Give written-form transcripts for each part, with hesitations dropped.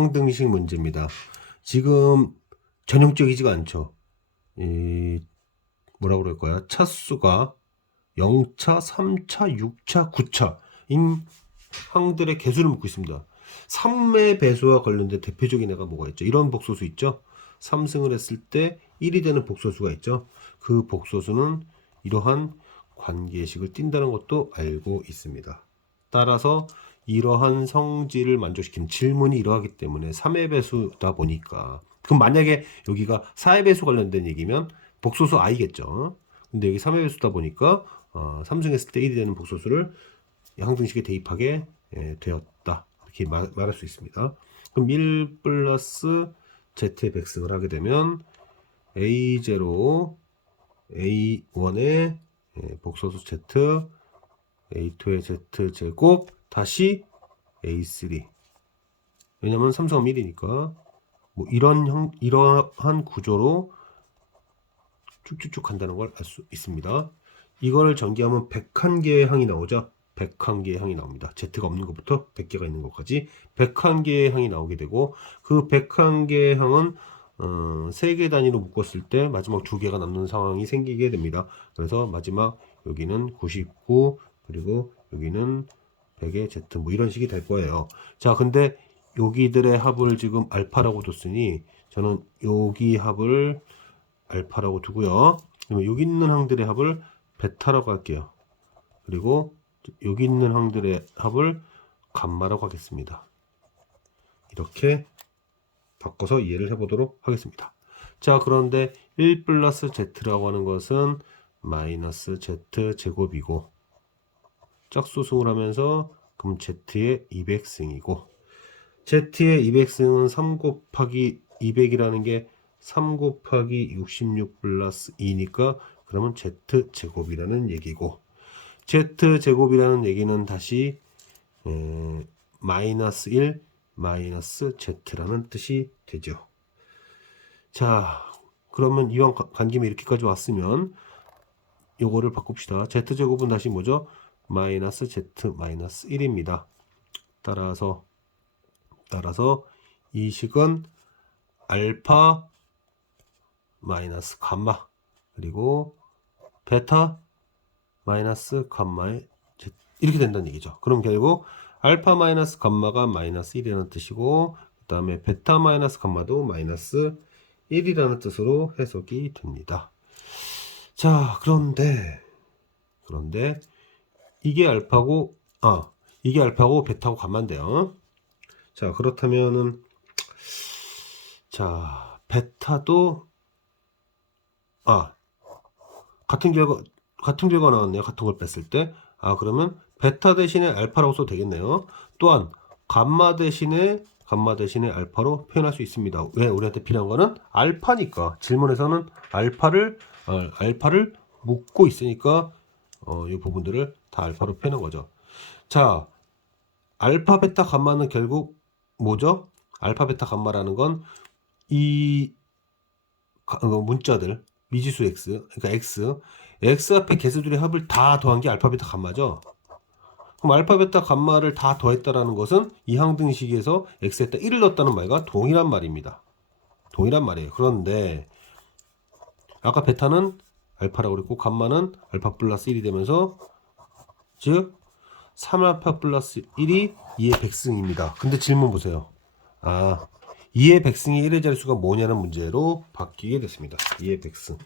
항등식 문제입니다. 지금 전형적이지가 않죠. 뭐라고 그럴까요? 차수가 0차, 3차, 6차, 9차인 항들의 개수를 묻고 있습니다. 3의 배수와 관련된 대표적인 애가 뭐가 있죠? 이런 복소수 있죠? 3승을 했을 때 1이 되는 복소수가 있죠? 그 복소수는 이러한 관계식을 띈다는 것도 알고 있습니다. 따라서 이러한 성질을 만족시키는 질문이 이러하기 때문에 3의 배수다 보니까, 그럼 만약에 여기가 4의 배수 관련된 얘기면 복소수 i겠죠. 근데 여기 3의 배수다 보니까 3승했을 때 1이 되는 복소수를 항등식에 대입하게 되었다, 이렇게 말할 수 있습니다. 그럼 1 플러스 z의 백승을 하게 되면 a0 a1의 복소수 z, a2의 z 제곱 다시 a3, 왜냐면 3, 4, 1이니까 뭐 이러한 구조로 쭉쭉쭉 간다는 걸 알 수 있습니다. 이걸 전개하면 101개의 항이 나오죠. 101개의 항이 나옵니다. Z가 없는 것부터 100개가 있는 것까지 101개의 항이 나오게 되고, 그 101개의 항은 3개 단위로 묶었을 때 마지막 2개가 남는 상황이 생기게 됩니다. 그래서 마지막 여기는 99, 그리고 여기는 100의 Z, 뭐 이런 식이 될 거예요. 자, 근데 여기들의 합을 지금 알파라고 뒀으니 저는 여기 합을 알파라고 두고요. 그러면 여기 있는 항들의 합을 베타라고 할게요. 그리고 여기 있는 항들의 합을 감마라고 하겠습니다. 이렇게 바꿔서 이해를 해보도록 하겠습니다. 자, 그런데 1 플러스 z라고 하는 것은 마이너스 z 제곱이고, 짝수승을 하면서 그럼 z의 200승이고, z의 200승은 3 곱하기 200이라는 게 3 곱하기 66 플러스 2니까 그러면 z제곱이라는 얘기고, z제곱이라는 얘기는 다시 마이너스 1 마이너스 z라는 뜻이 되죠. 자, 그러면 이왕 간 김에 이렇게까지 왔으면 요거를 바꿉시다. z제곱은 다시 뭐죠? 마이너스 z 마이너스 1입니다. 따라서 이 식은 알파 마이너스 감마 그리고 베타 마이너스 감마의 z, 이렇게 된다는 얘기죠. 그럼 결국 알파 마이너스 감마가 마이너스 1이라는 뜻이고, 그 다음에 베타 마이너스 감마도 마이너스 1이라는 뜻으로 해석이 됩니다. 자, 그런데 이게 알파고 베타고 감마인데요. 자, 그렇다면은 자, 베타도 같은 결과 나왔네요. 같은 걸 뺐을 때. 그러면 베타 대신에 알파라고 써도 되겠네요. 또한 감마 대신에 알파로 표현할 수 있습니다. 왜? 우리한테 필요한 거는 알파니까. 질문에서는 알파를 묻고 있으니까 이 부분들을 다 알파로 표현한 거죠. 자, 알파 베타 감마는 결국 뭐죠? 알파 베타 감마라는 건 이 문자들 미지수 x, 그러니까 x 앞에 개수들의 합을 다 더한 게 알파 베타 감마죠. 그럼 알파 베타 감마를 다 더했다라는 것은 이 항등식에서 x에다 1을 넣었다는 말과 동일한 말입니다. 동일한 말이에요. 그런데 아까 베타는 알파라고 그랬고 감마는 알파 플러스 1이 되면서, 즉 3알파 플러스 1이 2의 백승입니다. 근데 질문 보세요. 2의 백승이 1의 자릿수가 뭐냐는 문제로 바뀌게 됐습니다. 2의 백승.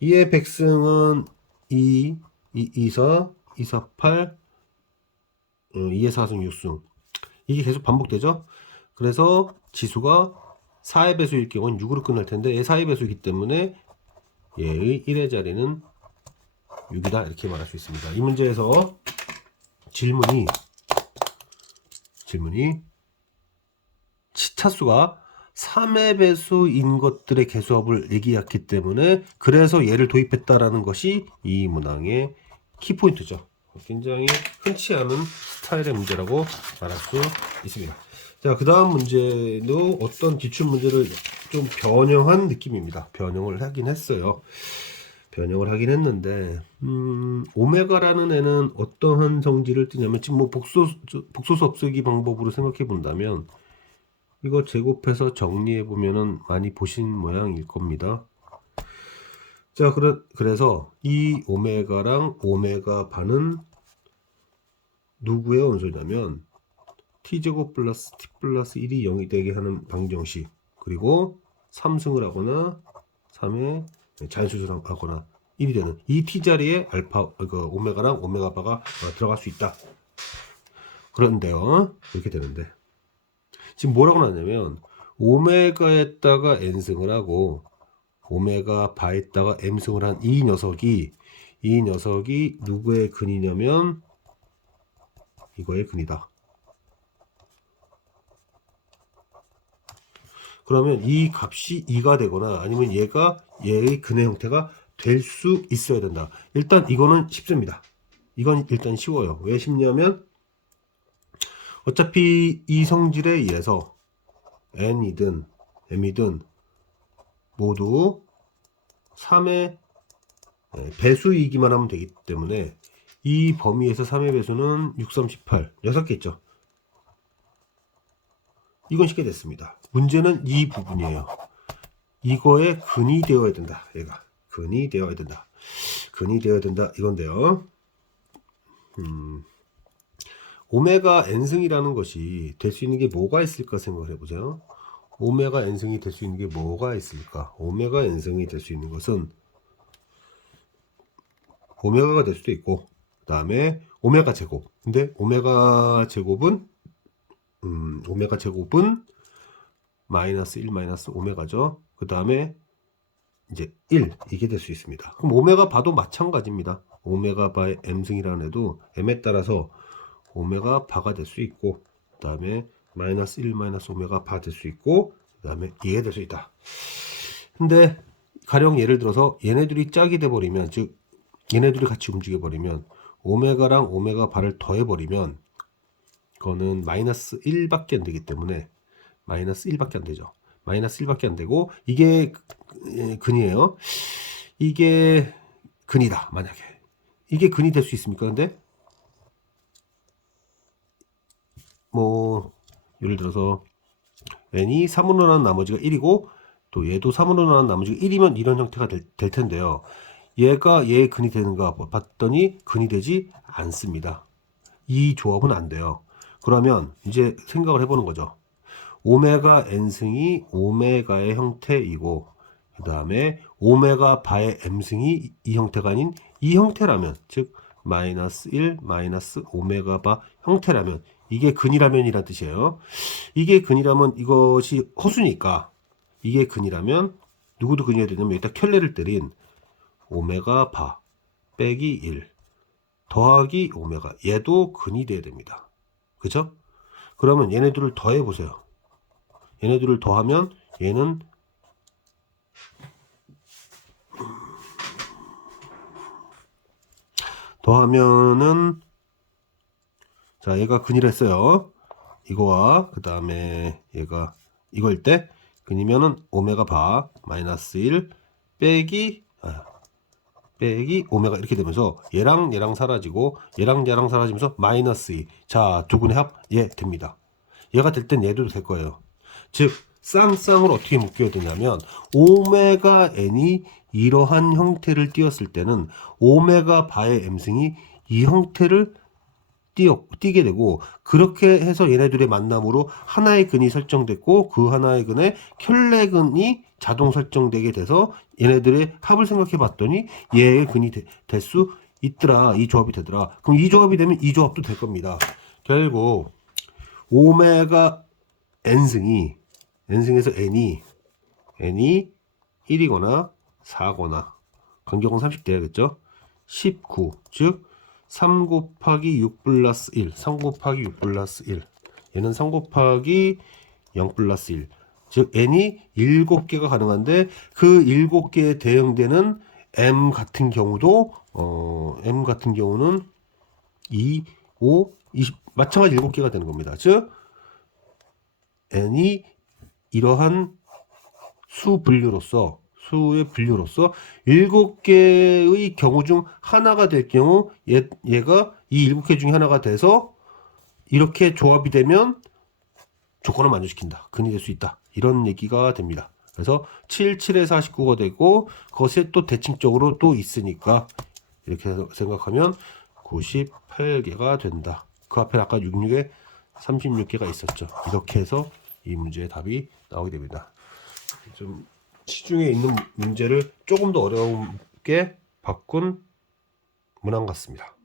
2의 백승은 2, 2, 4, 2, 4, 8, 2의 4승 6승. 이게 계속 반복되죠? 그래서 지수가 4의 배수일 경우는 6으로 끝날 텐데, 얘 4의 배수이기 때문에 얘의 1의 자리는 6이다, 이렇게 말할 수 있습니다. 이 문제에서 질문이 차수가 3의 배수인 것들의 개수합을 얘기했기 때문에, 그래서 얘를 도입했다라는 것이 이 문항의 키포인트죠. 굉장히 흔치 않은 스타일의 문제라고 말할 수 있습니다. 자, 그 다음 문제도 어떤 기출 문제를 좀 변형한 느낌입니다. 변형을 하긴 했어요. 변형을 하긴 했는데, 오메가라는 애는 어떠한 성질을 띠냐면, 지금 뭐 복소수 없애기 방법으로 생각해 본다면, 이거 제곱해서 정리해 보면은 많이 보신 모양일 겁니다. 자, 그래서 이 오메가랑 오메가 반은 누구의 원소냐면 t제곱 플러스 t 플러스 1이 0이 되게 하는 방정식, 그리고 3승을 하거나 3의 자연수를 하거나 1이 되는 이 t 자리에 알파, 오메가랑 오메가 바가 들어갈 수 있다. 그런데요, 이렇게 되는데 지금 뭐라고 나왔냐면 오메가에다가 n승을 하고 오메가 바에다가 m승을 한 이 녀석이 누구의 근이냐면 이거의 근이다. 그러면 이 값이 2가 되거나 아니면 얘의 근의 형태가 될 수 있어야 된다. 일단 이거는 쉽습니다. 이건 일단 쉬워요. 왜 쉽냐면 어차피 이 성질에 의해서 n이든 m이든 모두 3의 배수이기만 하면 되기 때문에 이 범위에서 3의 배수는 6, 3, 18 6개 있죠. 이건 쉽게 됐습니다. 문제는 이 부분이에요. 이거에 근이 되어야 된다. 얘가 근이 되어야 된다. 근이 되어야 된다. 이건데요. 오메가 n승이라는 것이 될 수 있는 게 뭐가 있을까 생각을 해보세요. 오메가 n승이 될 수 있는 게 뭐가 있을까? 오메가 n승이 될 수 있는 것은 오메가가 될 수도 있고, 그 다음에 오메가 제곱. 근데 오메가 제곱은 마이너스 1 마이너스 오메가죠. 그 다음에 이제 1 이게 될 수 있습니다. 그럼 오메가 바도 마찬가지입니다. 오메가 바의 m승이라는 애도 m에 따라서 오메가 바가 될 수 있고, 그 다음에 마이너스 1 마이너스 오메가 바 될 수 있고, 그 다음에 이게 될 수 있다. 근데 가령 예를 들어서 얘네들이 짝이 돼 버리면, 즉 얘네들이 같이 움직여 버리면 오메가랑 오메가 바를 더해 버리면 그거는 마이너스 1밖에 안 되기 때문에 마이너스 1밖에 안 되죠. 마이너스 1밖에 안 되고 이게 근이에요. 이게 근이다. 만약에 이게 근이 될 수 있습니까? 근데 뭐 예를 들어서 n이 3으로 나눈 나머지가 1이고 또 얘도 3으로 나눈 나머지가 1이면 이런 형태가 될 텐데요. 얘가 얘의 근이 되는가 봤더니 근이 되지 않습니다. 이 조합은 안 돼요. 그러면 이제 생각을 해보는 거죠. 오메가 n승이 오메가의 형태이고, 그 다음에 오메가 바의 m승이 이 형태가 아닌 이 형태라면, 즉 마이너스 1 마이너스 오메가 바 형태라면 이게 근이라면 이란 뜻이에요. 이게 근이라면 이것이 허수니까 이게 근이라면 누구도 근이어야 되냐면 일단 켤레를 때린 오메가 바 빼기 1 더하기 오메가, 얘도 근이 돼야 됩니다. 그죠? 그러면 얘네들을 더해 보세요. 얘네들을 더하면 얘는 더하면은 자, 얘가 근이라 했어요. 이거와 그 다음에 얘가 이거일 때 근이면은 오메가 바 마이너스 1 빼기 오메가 이렇게 되면서 얘랑 사라지고 얘랑 사라지면서 마이너스 2. 자, 두 근의 합 얘 됩니다. 얘가 될 땐 얘도 될 거예요. 즉 쌍쌍을 어떻게 묶여야 되냐면 오메가 n이 이러한 형태를 띄었을 때는 오메가 바의 m승이 이 형태를 띄게 되고, 그렇게 해서 얘네들의 만남으로 하나의 근이 설정됐고 그 하나의 근에 켤레근이 자동 설정되게 돼서 얘네들의 합을 생각해 봤더니 얘의 근이 될 수 있더라. 이 조합이 되더라. 그럼 이 조합이 되면 이 조합도 될 겁니다. 결국 오메가 n승에서 n이 1이거나 4거나 간격은 30 돼야겠죠. 19, 즉 3 곱하기 6 플러스 1, 3 곱하기 6 플러스 1, 얘는 3 곱하기 0 플러스 1, 즉 n이 7개가 가능한데 그 7개에 대응되는 m 같은 경우도 m 같은 경우는 2, 5, 20 마찬가지 7개가 되는 겁니다. 즉 n이 이러한 수의 분류로서 7개의 경우 중 하나가 될 경우 얘가 이 7개 중에 하나가 돼서 이렇게 조합이 되면 조건을 만족시킨다. 근이 될 수 있다. 이런 얘기가 됩니다. 그래서 7, 7에 49가 되고 그것에 또 대칭적으로 또 있으니까 이렇게 생각하면 98개가 된다. 그 앞에 아까 66에 36개가 있었죠. 이렇게 해서 이 문제의 답이 나오게 됩니다. 좀 시중에 있는 문제를 조금 더 어렵게 바꾼 문항 같습니다.